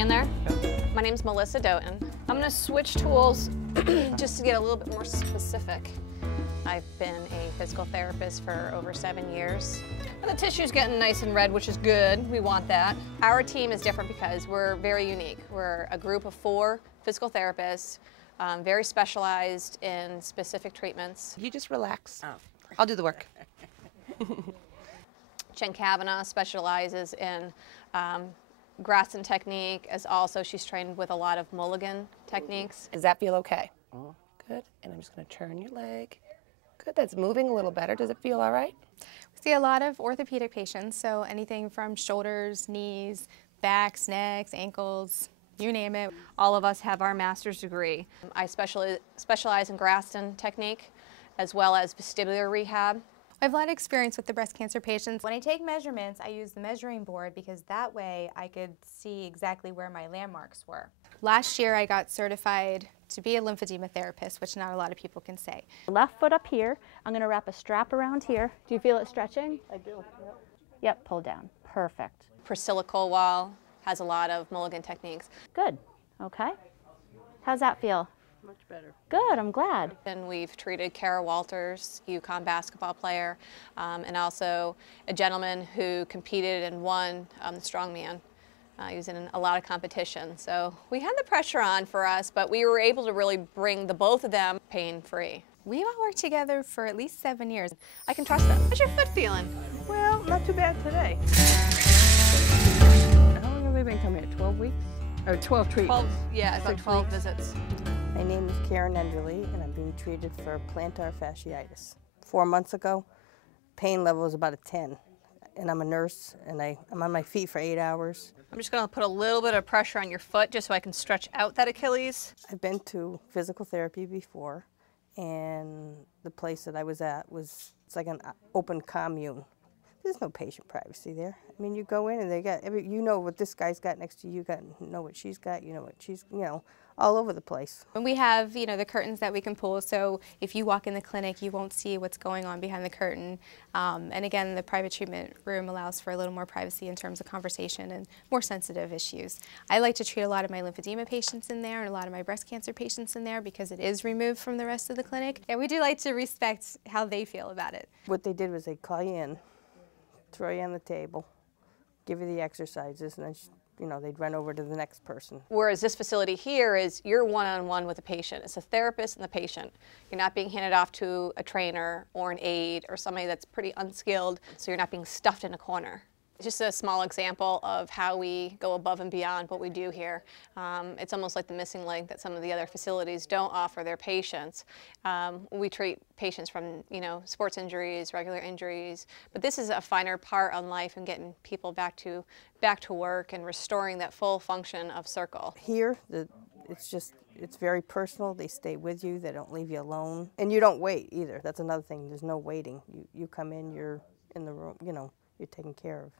staying there? My name's Melissa Doughton. I'm gonna switch tools just to get a little bit more specific. I've been a physical therapist for over 7 years. And the tissue's getting nice and red, which is good. We want that. Our team is different because we're very unique. We're a group of 4 physical therapists, very specialized in specific treatments. You just relax. I'll do the work. Jen Kavanaugh specializes in Graston technique, as also she's trained with a lot of Mulligan techniques. Does that feel okay? Good. And I'm just going to turn your leg. Good. That's moving a little better. Does it feel all right? We see a lot of orthopedic patients, so anything from shoulders, knees, backs, necks, ankles, you name it. All of us have our master's degree. I specialize in Graston technique as well as vestibular rehab. I have a lot of experience with the breast cancer patients. When I take measurements, I use the measuring board because that way I could see exactly where my landmarks were. Last year I got certified to be a lymphedema therapist, which not a lot of people can say. Left foot up here. I'm going to wrap a strap around here. Do you feel it stretching? I do. Yep, pull down. Perfect. Priscilla Colwell has a lot of Mulligan techniques. Good. Okay. How's that feel? Much better. Good, I'm glad. And we've treated Kara Walters, UConn basketball player, and also a gentleman who competed and won the strongman. He was in a lot of competition. So we had the pressure on for us, but we were able to really bring the both of them pain-free. We've all worked together for at least 7 years. I can trust them. How's your foot feeling? Well, not too bad today. How long have they been coming here? 12 weeks? Or 12 treatments? 12, yeah, about 12 visits. My name is Karen Enderly, and I'm being treated for plantar fasciitis. 4 months ago, pain level was about a 10. And I'm a nurse, and I'm on my feet for 8 hours. I'm just going to put a little bit of pressure on your foot just so I can stretch out that Achilles. I've been to physical therapy before, and the place that I was at it's like an open commune. There's no patient privacy there. I mean, you go in and they got you know what this guy's got next to you, know what she's got, you know what she's, all over the place. And we have, the curtains that we can pull, so if you walk in the clinic, you won't see what's going on behind the curtain. And again, the private treatment room allows for a little more privacy in terms of conversation and more sensitive issues. I like to treat a lot of my lymphedema patients in there and a lot of my breast cancer patients in there because it is removed from the rest of the clinic. And we do like to respect how they feel about it. What they did was they call you in, throw you on the table, give you the exercises, and then they'd run over to the next person. Whereas this facility here is you're one-on-one with the patient. It's a therapist and the patient. You're not being handed off to a trainer or an aide or somebody that's pretty unskilled, so you're not being stuffed in a corner. It's just a small example of how we go above and beyond what we do here. It's almost like the missing link that some of the other facilities don't offer their patients. We treat patients from, sports injuries, regular injuries, but this is a finer part on life and getting people back to work and restoring that full function of Circle. Here, it's very personal. They stay with you. They don't leave you alone. And you don't wait either. That's another thing. There's no waiting. You come in, you're in the room, you're taken care of.